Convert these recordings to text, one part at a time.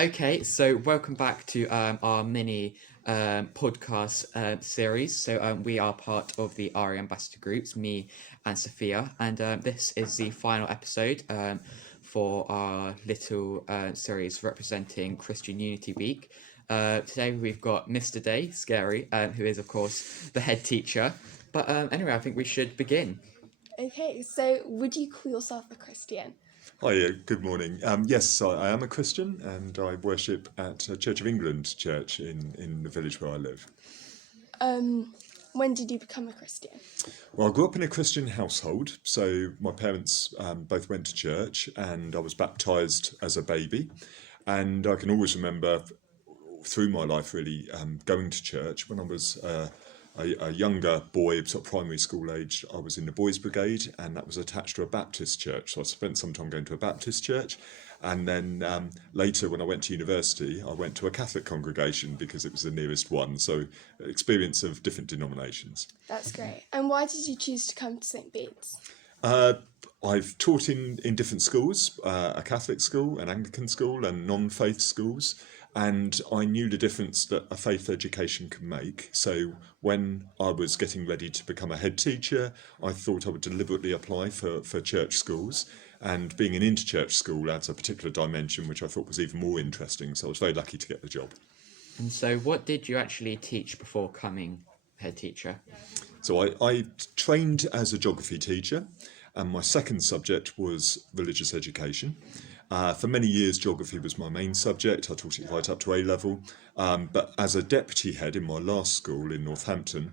Okay, so welcome back to our mini podcast series. So we are part of the RE Ambassador Groups, me and Sophia, and this is the final episode for our little series representing Christian Unity Week. Today we've got Mr. Day, Scary, who is of course the head teacher. But anyway, I think we should begin. Okay, so would you call yourself a Christian? Hi, good morning. Yes, I am a Christian and I worship at Church of England Church in the village where I live. When did you become a Christian? Well, I grew up in a Christian household, so my parents both went to church and I was baptised as a baby. And I can always remember through my life really going to church. When I was a younger boy, sort of primary school age, I was in the boys' brigade, and that was attached to a Baptist church. So I spent some time going to a Baptist church, and then later when I went to university, I went to a Catholic congregation because it was the nearest one. So experience of different denominations. That's great. And why did you choose to come to St Bedes? I've taught in different schools, a Catholic school, an Anglican school, and non-faith schools. And I knew the difference that a faith education can make. So when I was getting ready to become a head teacher, I thought I would deliberately apply for church schools. And being an interchurch school adds a particular dimension, which I thought was even more interesting. So I was very lucky to get the job. And so what did you actually teach before coming head teacher? So I trained as a geography teacher, and my second subject was religious education. For many years, geography was my main subject. I taught it right up to A-level. But as a deputy head in my last school in Northampton,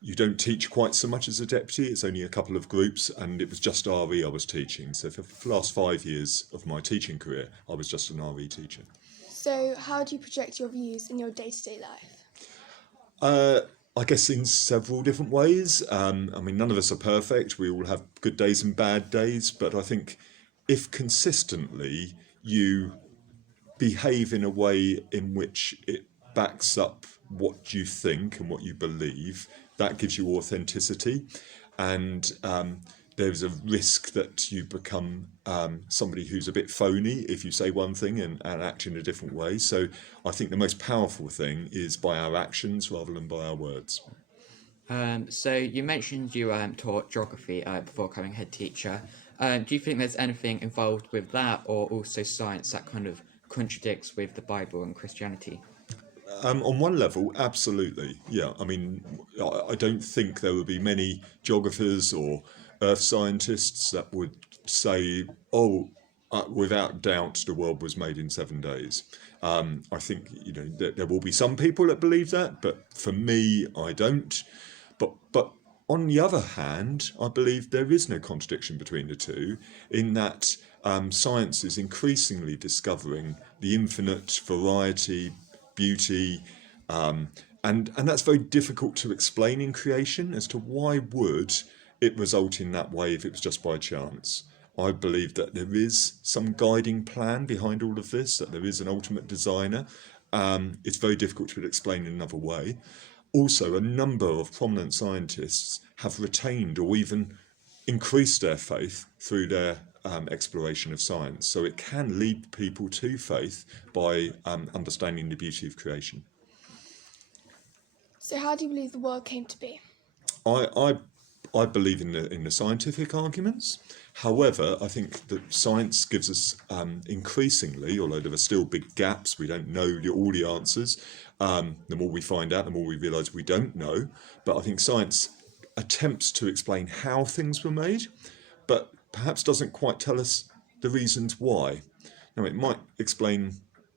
you don't teach quite so much as a deputy. It's only a couple of groups, and it was just RE I was teaching. So for the last 5 years of my teaching career, I was just an RE teacher. So how do you project your views in your day-to-day life? I guess in several different ways. None of us are perfect. We all have good days and bad days, but I think if consistently you behave in a way in which it backs up what you think and what you believe, that gives you authenticity. And there's a risk that you become somebody who's a bit phony if you say one thing and act in a different way. So I think the most powerful thing is by our actions rather than by our words. So you mentioned you taught geography before becoming head teacher. Do you think there's anything involved with that, or also science that kind of contradicts with the Bible and Christianity? On one level, absolutely. Yeah, I don't think there would be many geographers or earth scientists that would say, without doubt, the world was made in 7 days. I think there will be some people that believe that, but for me, I don't. But on the other hand, I believe there is no contradiction between the two, in that science is increasingly discovering the infinite variety, beauty, and that's very difficult to explain in creation as to why would it result in that way if it was just by chance. I believe that there is some guiding plan behind all of this, that there is an ultimate designer. It's very difficult to explain in another way. Also, a number of prominent scientists have retained or even increased their faith through their exploration of science. So it can lead people to faith by understanding the beauty of creation. So how do you believe the world came to be? I believe in the scientific arguments. However, I think that science gives us increasingly, although there are still big gaps, we don't know all the answers. The more we find out, the more we realise we don't know. But I think science attempts to explain how things were made, but perhaps doesn't quite tell us the reasons why. Now, it might explain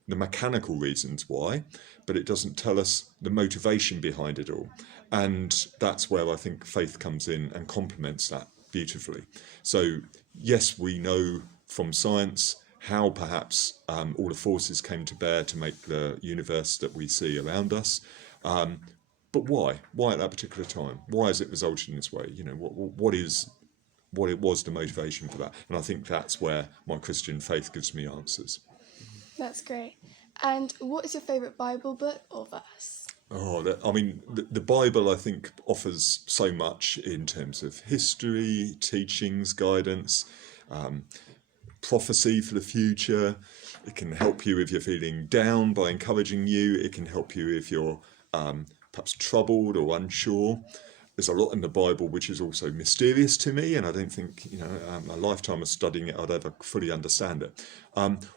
the mechanical reasons why, but it doesn't tell us the motivation behind it all. And that's where I think faith comes in and complements that beautifully. So yes, we know from science how perhaps all the forces came to bear to make the universe that we see around us. But why? Why at that particular time? Why has it resulted in this way? What it was the motivation for that? And I think that's where my Christian faith gives me answers. That's great. And what is your favourite Bible book or verse? The Bible, I think, offers so much in terms of history, teachings, guidance, prophecy for the future. It can help you if you're feeling down by encouraging you. It can help you if you're perhaps troubled or unsure. There's a lot in the Bible which is also mysterious to me, and I don't think, a lifetime of studying it, I'd ever fully understand it.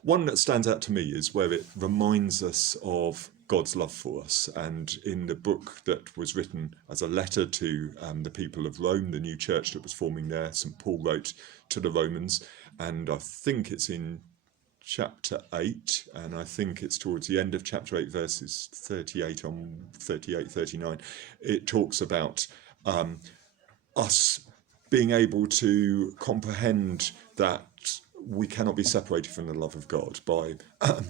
One that stands out to me is where it reminds us of God's love for us. And in the book that was written as a letter to the people of Rome, the new church that was forming there, St Paul wrote to the Romans, and I think it's in chapter 8, and I think it's towards the end of chapter 8, verses 38 on 38, 39. It talks about us being able to comprehend that we cannot be separated from the love of God by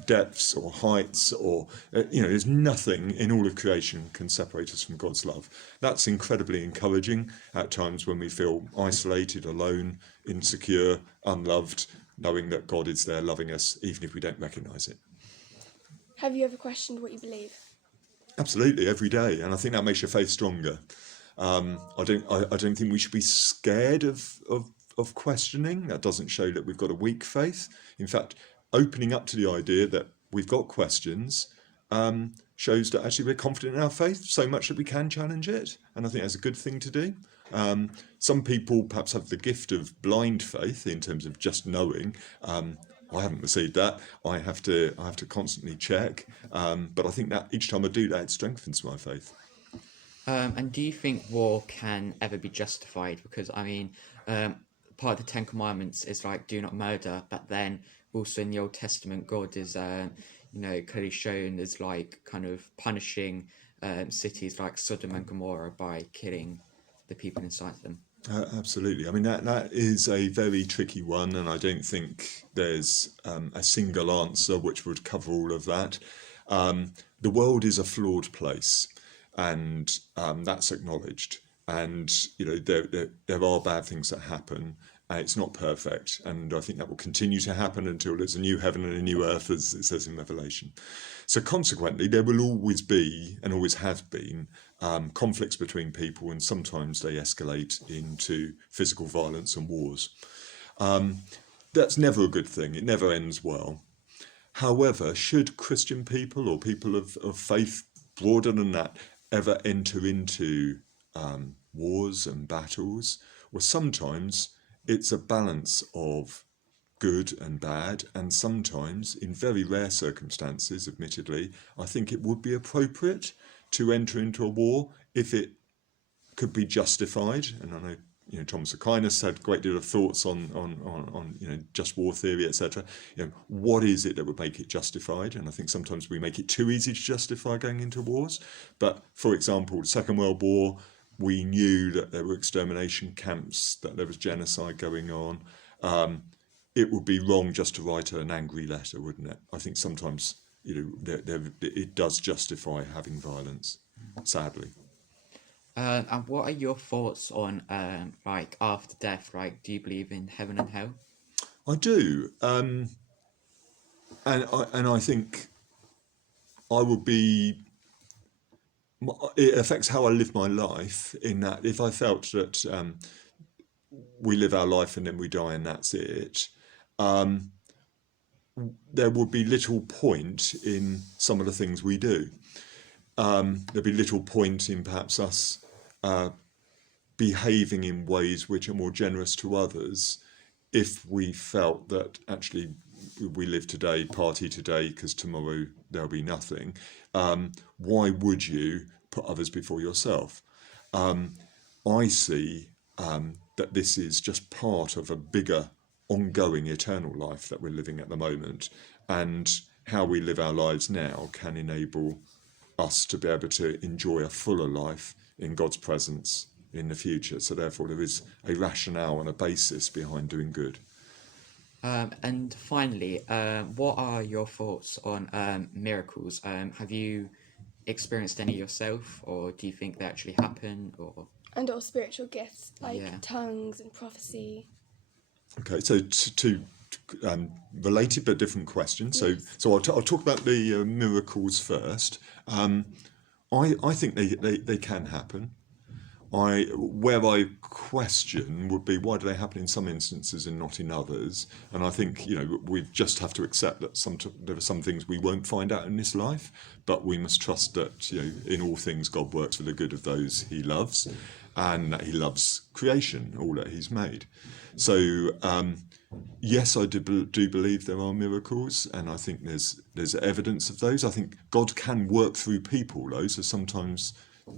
depths or heights or, there's nothing in all of creation can separate us from God's love. That's incredibly encouraging at times when we feel isolated, alone, insecure, unloved, knowing that God is there loving us, even if we don't recognise it. Have you ever questioned what you believe? Absolutely, every day, and I think that makes your faith stronger. I don't think we should be scared of questioning. That doesn't show that we've got a weak faith. In fact, opening up to the idea that we've got questions shows that actually we're confident in our faith so much that we can challenge it, and I think that's a good thing to do. Some people perhaps have the gift of blind faith in terms of just knowing. I haven't received that. I have to constantly check. But I think that each time I do that, it strengthens my faith. And do you think war can ever be justified? Because, part of the Ten Commandments is like, do not murder, but then also in the Old Testament, God is, clearly shown as like kind of punishing cities like Sodom and Gomorrah by killing the people inside them. Absolutely. I mean, that is a very tricky one, and I don't think there's a single answer which would cover all of that. The world is a flawed place, and that's acknowledged. And there are bad things that happen, and it's not perfect. And I think that will continue to happen until there's a new heaven and a new earth, as it says in Revelation. So consequently, there will always be, and always have been, conflicts between people, and sometimes they escalate into physical violence and wars. That's never a good thing. It never ends well. However, should Christian people or people of faith broader than that ever enter into wars and battles? Well, sometimes it's a balance of good and bad, and sometimes, in very rare circumstances, admittedly, I think it would be appropriate to enter into a war if it could be justified. And I know, Thomas Aquinas had a great deal of thoughts on just war theory, etc. What is it that would make it justified? And I think sometimes we make it too easy to justify going into wars. But for example, the Second World War, we knew that there were extermination camps, that there was genocide going on. It would be wrong just to write an angry letter, wouldn't it? I think sometimes it does justify having violence, sadly. And what are your thoughts on after death? Like, do you believe in heaven and hell? I do, and I think I would be. It affects how I live my life, in that if I felt that we live our life and then we die and that's it, there would be little point in some of the things we do. There'd be little point in perhaps us behaving in ways which are more generous to others if we felt that actually we live today, party today, because tomorrow there'll be nothing. Why would you put others before yourself? I see that this is just part of a bigger, ongoing, eternal life that we're living at the moment, and how we live our lives now can enable us to be able to enjoy a fuller life in God's presence in the future. So therefore there is a rationale and a basis behind doing good. And finally, what are your thoughts on miracles? Have you experienced any yourself, or do you think they actually happen? And or spiritual gifts like tongues and prophecy? Okay, so two related but different questions. Yes. So I'll talk about the miracles first. I think they can happen. where I question would be, why do they happen in some instances and not in others? And I think, we just have to accept that there are some things we won't find out in this life, but we must trust that, in all things God works for the good of those he loves, and that he loves creation, all that he's made. So yes, I do believe there are miracles, and I think there's evidence of those. I think God can work through people, though, so sometimes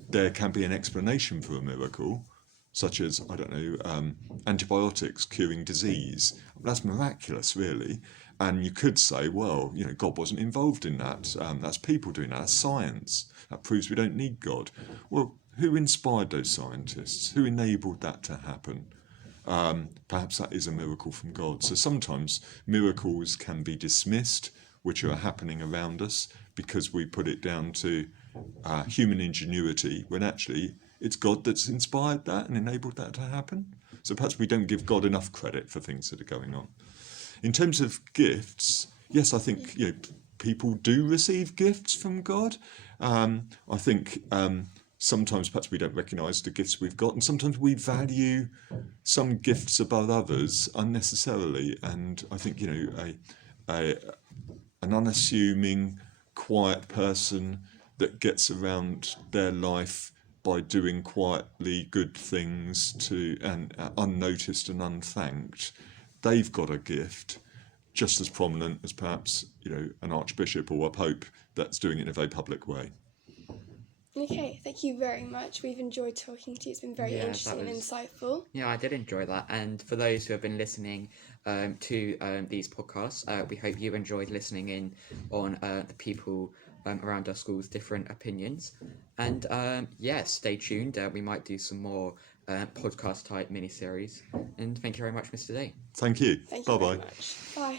there can be an explanation for a miracle, such as, I don't know, antibiotics curing disease. That's miraculous, really. And you could say, well, God wasn't involved in that. That's people doing that. That's science. That proves we don't need God. Well, who inspired those scientists? Who enabled that to happen? Perhaps that is a miracle from God. So sometimes miracles can be dismissed, which are happening around us, because we put it down to human ingenuity, when actually it's God that's inspired that and enabled that to happen. So perhaps we don't give God enough credit for things that are going on. In terms of gifts, yes, I think people do receive gifts from God. I think sometimes perhaps we don't recognise the gifts we've got, and sometimes we value some gifts above others unnecessarily. And I think an unassuming, quiet person that gets around their life by doing quietly good things and unnoticed and unthanked, they've got a gift just as prominent as perhaps an archbishop or a pope that's doing it in a very public way. Okay, thank you very much. We've enjoyed talking to you. It's been very interesting and insightful. Yeah, I did enjoy that. And for those who have been listening to these podcasts, we hope you enjoyed listening in on the people around our school's different opinions. And stay tuned. We might do some more podcast type mini-series. And thank you very much, Mr. Day. Thank you. Thank you Bye-bye. very much. Bye.